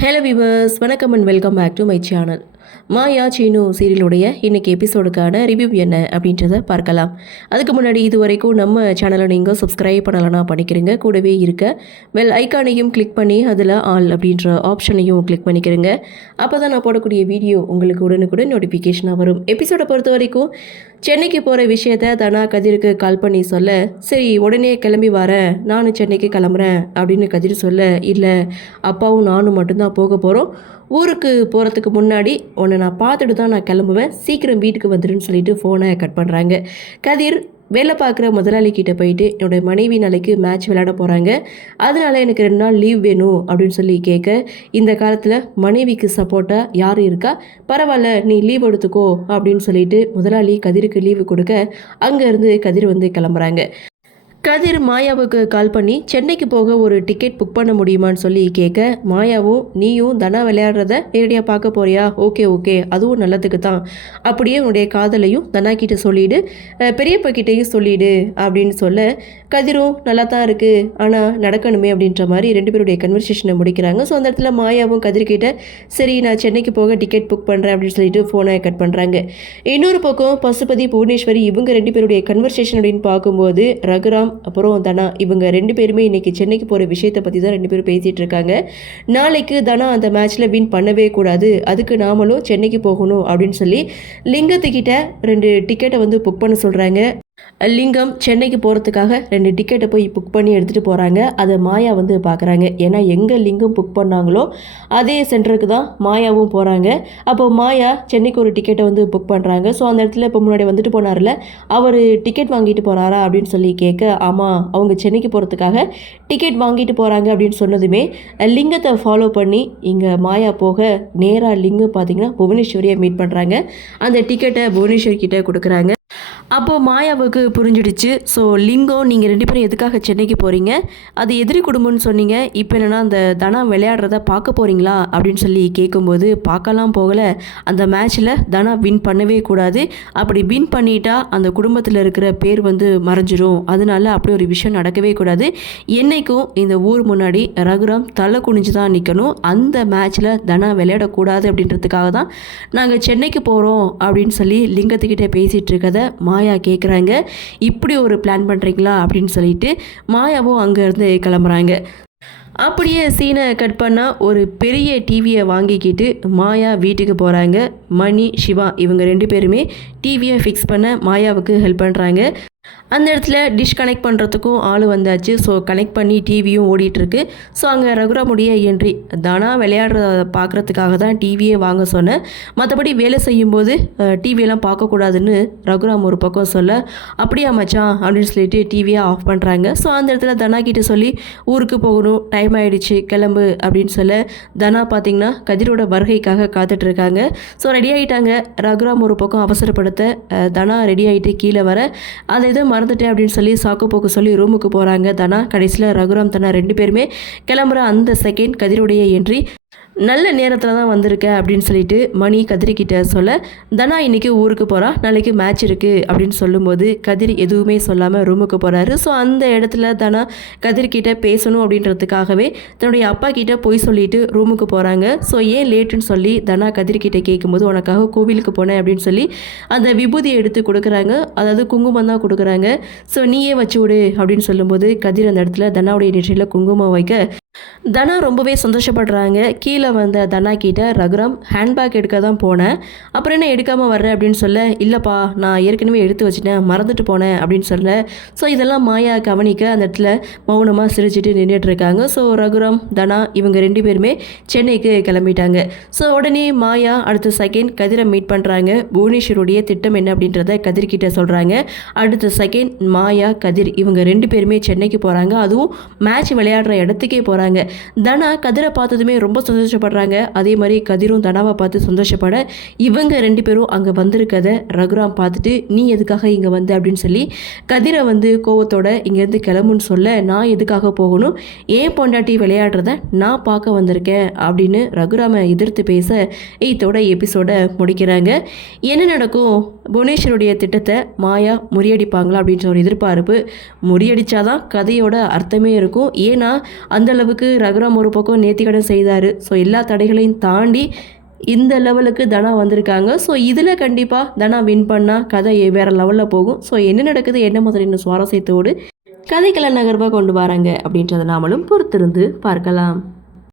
Hello viewers, வணக்கம் and welcome back to my channel. Maya Seenu சீரியலுடைய இன்னைக்கு எபிசோடுக்கான ரிவ்யூ என்ன அப்படின்றத பார்க்கலாம். அதுக்கு முன்னாடி இது வரைக்கும் நம்ம சேனலை நீங்கள் சப்ஸ்கிரைப் பண்ணலன்னா பண்ணிக்கிறீங்க. கூடவே இருக்க பெல் ஐக்கானையும் கிளிக் பண்ணி அதில் ஆல் அப்படின்ற ஆப்ஷனையும் கிளிக் பண்ணிக்கிறீங்க. அப்போ தான் நான் போடக்கூடிய வீடியோ உங்களுக்கு உடனுக்குடன் நோட்டிஃபிகேஷனாக வரும். எபிசோடை பொறுத்த வரைக்கும் சென்னைக்கு போகிற விஷயத்த தனா கதிருக்கு கால் பண்ணி சொல்ல, சரி உடனே கிளம்பி வரேன், நானும் சென்னைக்கு கிளம்புறேன் அப்படின்னு கதிர் சொல்ல, இல்லை அப்பாவும் நானும் மட்டும்தான் போக போகிறோம், ஊருக்கு போகிறதுக்கு முன்னாடி உன்னை நான் பார்த்துட்டு தான் நான் கிளம்புவேன், சீக்கிரம் வீட்டுக்கு வந்துடுன்னு சொல்லிட்டு ஃபோனை கட் பண்ணுறாங்க. கதிர் வேலை பார்க்குற முதலாளி கிட்டே போயிட்டு என்னோடய மனைவி நாளைக்கு மேட்ச் விளையாட போகிறாங்க, அதனால எனக்கு 2 நாள் லீவ் வேணும் அப்படின்னு சொல்லி கேட்க, இந்த காலத்தில் மனைவிக்கு சப்போர்ட்டாக யார் இருக்கா, பரவாயில்ல நீ லீவ் எடுத்துக்கோ அப்படின்னு சொல்லிட்டு முதலாளி கதிருக்கு லீவு கொடுக்க அங்கேருந்து கதிர் வந்து கிளம்புறாங்க. கதிர் மாயாவுக்கு கால் பண்ணி சென்னைக்கு போக ஒரு டிக்கெட் புக் பண்ண முடியுமான்னு சொல்லி கேட்க, மாயாவும் நீயும் தனா விளையாடுறத நேரடியாக பார்க்க போறியா, ஓகே ஓகே அதுவும் நல்லதுக்கு தான், அப்படியே உன்னுடைய காதலையும் தனா கிட்ட சொல்லிவிடு, பெரியப்பா கிட்டேயும் சொல்லிவிடு அப்படின்னு சொல்ல, கதிரும் நல்லா தான் இருக்குது ஆனால் நடக்கணுமே அப்படின்ற மாதிரி 2 பேருடைய கன்வர்சேஷனை முடிக்கிறாங்க. ஸோ அந்த இடத்துல மாயாவும் கதிர்கிட்ட சரி நான் சென்னைக்கு போக டிக்கெட் புக் பண்ணுறேன் அப்படின்னு சொல்லிட்டு ஃபோனை கட் பண்ணுறாங்க. இன்னொரு பக்கம் பசுபதி புவனேஸ்வரி இவங்க 2 பேருடைய கன்வர்சேஷன் அப்படின்னு பார்க்கும்போது ரகுராம் அப்புறம் தனா இவங்க 2 பேருமே இன்றைக்கி சென்னைக்கு போகிற விஷயத்தை பற்றி தான் 2 பேரும் பேசிகிட்டு இருக்காங்க. நாளைக்கு தனா அந்த மேட்ச்சில் வின் பண்ணவே கூடாது, அதுக்கு நாமளும் சென்னைக்கு போகணும் அப்படின்னு சொல்லி லிங்கத்துக்கிட்ட 2 டிக்கெட்டை வந்து புக் பண்ண சொல்கிறாங்க. லிங்கம் சென்னைக்கு போகிறதுக்காக 2 டிக்கெட்டை போய் புக் பண்ணி எடுத்துகிட்டு போகிறாங்க. அதை மாயா வந்து பார்க்குறாங்க. ஏன்னா எங்கே லிங்கம் புக் பண்ணாங்களோ அதே சென்டருக்கு தான் மாயாவும் போகிறாங்க. அப்போது மாயா சென்னைக்கு ஒரு டிக்கெட்டை வந்து புக் பண்ணுறாங்க. ஸோ அந்த இடத்துல இப்போ முன்னாடி வந்துட்டு போனார்ல, அவர் டிக்கெட் வாங்கிட்டு போகிறாரா அப்படின்னு சொல்லி கேட்க, ஆமாம் அவங்க சென்னைக்கு போகிறதுக்காக டிக்கெட் வாங்கிட்டு போகிறாங்க அப்படின்னு சொன்னதுமே லிங்கத்தை ஃபாலோ பண்ணி இங்கே மாயா போக நேராக லிங்கம் பார்த்திங்கன்னா புவனேஸ்வரியை மீட் பண்ணுறாங்க. அந்த டிக்கெட்டை புவனேஸ்வரி கிட்டே கொடுக்குறாங்க. அப்போது மாயாவுக்கு புரிஞ்சிடுச்சு. ஸோ லிங்கம் நீங்கள் 2 பேரும் எதுக்காக சென்னைக்கு போகிறீங்க, அது எதிரி குடும்பம்னு சொன்னீங்க, இப்போ என்னென்னா அந்த தனா விளையாடுறத பார்க்க போகிறீங்களா அப்படின்னு சொல்லி கேட்கும்போது, பார்க்கலாம் போகலை, அந்த மேட்ச்சில் தனா வின் பண்ணவே கூடாது, அப்படி வின் பண்ணிட்டா அந்த குடும்பத்தில் இருக்கிற பேர் வந்து மறைஞ்சிரும், அதனால அப்படி ஒரு விஷயம் நடக்கவே கூடாது, என்றைக்கும் இந்த ஊர் முன்னாடி ரகுராம் தலை குனிஞ்சு தான் நிற்கணும், அந்த மேட்ச்சில் தனா விளையாடக்கூடாது அப்படின்றதுக்காக தான் நாங்கள் சென்னைக்கு போகிறோம் அப்படின்னு சொல்லி லிங்கத்துக்கிட்டே பேசிகிட்டு இருக்கதை மாயா கேட்குறாங்க. இப்படி ஒரு பிளான் பண்ணுறீங்களா அப்படின்னு சொல்லிட்டு மாயாவும் அங்கேருந்து கிளம்புறாங்க. அப்படியே சீனை கட் பண்ணால் ஒரு பெரிய டிவியை வாங்கிக்கிட்டு மாயா வீட்டுக்கு போகிறாங்க. மணி சிவா இவங்க 2 பேருமே டிவியை ஃபிக்ஸ் பண்ண மாயாவுக்கு ஹெல்ப் பண்ணுறாங்க. அந்த இடத்துல டிஷ் கனெக்ட் பண்ணுறதுக்கும் ஆள் வந்தாச்சு. ஸோ கனெக்ட் பண்ணி டிவியும் ஓடிட்டுருக்கு. ஸோ அங்கே ரகுராமுடைய என்ட்ரி, தானா விளையாடுறத பார்க்குறதுக்காக தான் டிவியே வாங்க சொன்னேன், மற்றபடி வேலை செய்யும்போது டிவியெல்லாம் பார்க்கக்கூடாதுன்னு ரகுராம் ஒரு பக்கம் சொல்ல, அப்படியா மச்சான் அப்படின்னு சொல்லிட்டு டிவியை ஆஃப் பண்ணுறாங்க. ஸோ அந்த இடத்துல தனா கிட்ட சொல்லி ஊருக்கு போகணும், டைம் ஆகிடுச்சு கிளம்பு அப்படின்னு சொல்ல, தனா பார்த்திங்கன்னா கதிரோட வருகைக்காக காத்துட்ருக்காங்க. ஸோ ரெடி ஆகிட்டாங்க. ரகுராம் ஒரு பக்கம் அவசரப்படுத்த தனா ரெடி ஆகிட்டு கீழே வர, அதை எதுவும் மறந்துட்டேன் அப்படின்னு சொல்லி சாக்கு போக்கு சொல்லி ரூமுக்கு போகிறாங்க தனா. கடைசியில் ரகுராம் தனா 2 பேருமே கிளம்புற அந்த செகண்ட் கதிரோடைய என்ட்ரி, நல்ல நேரத்தில் தான் வந்திருக்க அப்படின்னு சொல்லிட்டு மணி கதிரிக்கிட்ட சொல்ல, தனா இன்றைக்கி ஊருக்கு போகிறா, நாளைக்கு மேட்ச் இருக்குது அப்படின்னு சொல்லும்போது கதிர் எதுவுமே சொல்லாமல் ரூமுக்கு போகிறாரு. ஸோ அந்த இடத்துல தனா கதிர்கிட்ட பேசணும் அப்படின்றதுக்காகவே தன்னுடைய அப்பா கிட்ட போய் சொல்லிட்டு ரூமுக்கு போகிறாங்க. ஸோ ஏன் லேட்டுன்னு சொல்லி தனா கதிர்கிட்ட கேட்கும்போது, உனக்காக கோவிலுக்கு போனேன் அப்படின்னு சொல்லி அந்த விபூதியை எடுத்து கொடுக்குறாங்க, அதாவது குங்குமம் தான் கொடுக்குறாங்க. ஸோ நீயே வச்சு விடு அப்படின்னு சொல்லும்போது கதிர் அந்த இடத்துல தனாவுடைய நெற்றியில் குங்குமம் வைக்க தனா ரொம்பவே சந்தோஷப்படுறாங்க. கீழே வந்த தனா கிட்ட ரகுராம் ஹேண்ட்பேக் எடுக்க தான் போனேன், அப்புறம் என்ன எடுக்காமல் வர்றேன் அப்படின்னு சொல்ல, இல்லைப்பா நான் ஏற்கனவே எடுத்து வச்சுட்டேன், மறந்துட்டு போனேன் அப்படின்னு சொல்ல. ஸோ இதெல்லாம் மாயா கவனிக்க அந்த இடத்துல மௌனமாக சிரிச்சிட்டு நின்றுட்டு இருக்காங்க. ஸோ ரகுராம் தனா இவங்க 2 பேருமே சென்னைக்கு கிளம்பிட்டாங்க. ஸோ உடனே மாயா அடுத்த செகண்ட் கதிரை மீட் பண்ணுறாங்க. புவனேஸ்வருடைய திட்டம் என்ன அப்படின்றத கதிர்கிட்ட சொல்கிறாங்க. அடுத்த செகண்ட் மாயா கதிர் இவங்க 2 பேருமே சென்னைக்கு போகிறாங்க. அதுவும் மேட்ச் விளையாடுற இடத்துக்கே போகிறாங்க. தனா கதிரை பார்த்ததுமே ரொம்ப சந்தோஷப்படுறாங்க. அதே மாதிரி கதிரும் தனாவை பார்த்து சந்தோஷப்பட, இவங்க 2 பேரும் அங்கே வந்திருக்கதை ரகுராம் பார்த்துட்டு, நீ எதுக்காக இங்கே வந்து அப்படின்னு சொல்லி கதிரை வந்து கோவத்தோட இங்கேருந்து கிளம்புன்னு சொல்ல, நான் எதுக்காக போகணும், ஏன் பொண்டாட்டி விளையாடுறத நான் பார்க்க வந்திருக்கேன் அப்படின்னு ரகுராமை எதிர்த்து பேச இதோட எபிசோடை முடிக்கிறாங்க. என்ன நடக்கும், புவனேஸ்வருடைய திட்டத்தை மாயா முறியடிப்பாங்களா அப்படின்ற ஒரு எதிர்பார்ப்பு. முறியடித்தாதான் கதையோட அர்த்தமே இருக்கும். ஏன்னா அந்தளவுக்கு அளவுக்கு ரகுராம் ஒரு பக்கம் நேர்த்திக்கடன் செய்தார். ஸோ எல்லா தடைகளையும் தாண்டி இந்த லெவலுக்கு தனா வந்திருக்காங்க. ஸோ இதில் கண்டிப்பாக தனா வின் பண்ணால் கதை வேறு லெவலில் போகும். ஸோ என்ன நடக்குது, என்ன மாதிரியான சுவாரஸ்யத்தோடு கதைக்கள நகர்வாக கொண்டு வராங்க அப்படின்றத நாமளும் பொறுத்திருந்து பார்க்கலாம்.